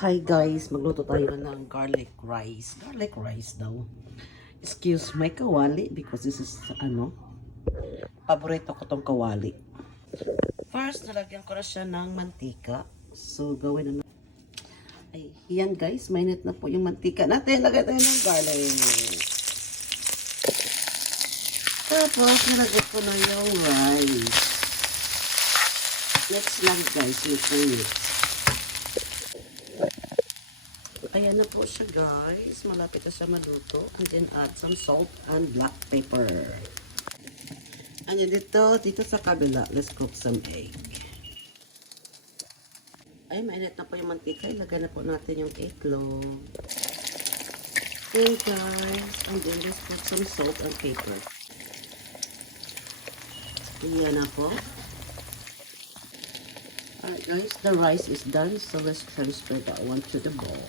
Hi guys, magluto tayo ng garlic rice. Garlic rice daw. Excuse my kawali because this is paborito ko tong kawali. First, nalagyan ko na siya ng mantika. So, gawin na. Ay, yan guys, mainit na po yung mantika natin. Lagay tayo ng garlic. Tapos, nilagay ko na yung rice. Next lang guys, yung minutes. Ayan na po siya guys. Malapit na siya maluto. And then add some salt and black pepper. And dito sa kabila, let's cook some egg. Ay, mainit na po yung mantika. Ilagay na po natin yung itlog. Okay guys. And then let's put some salt and pepper. Ayan na po. Alright guys, the rice is done. So let's transfer that one to the bowl.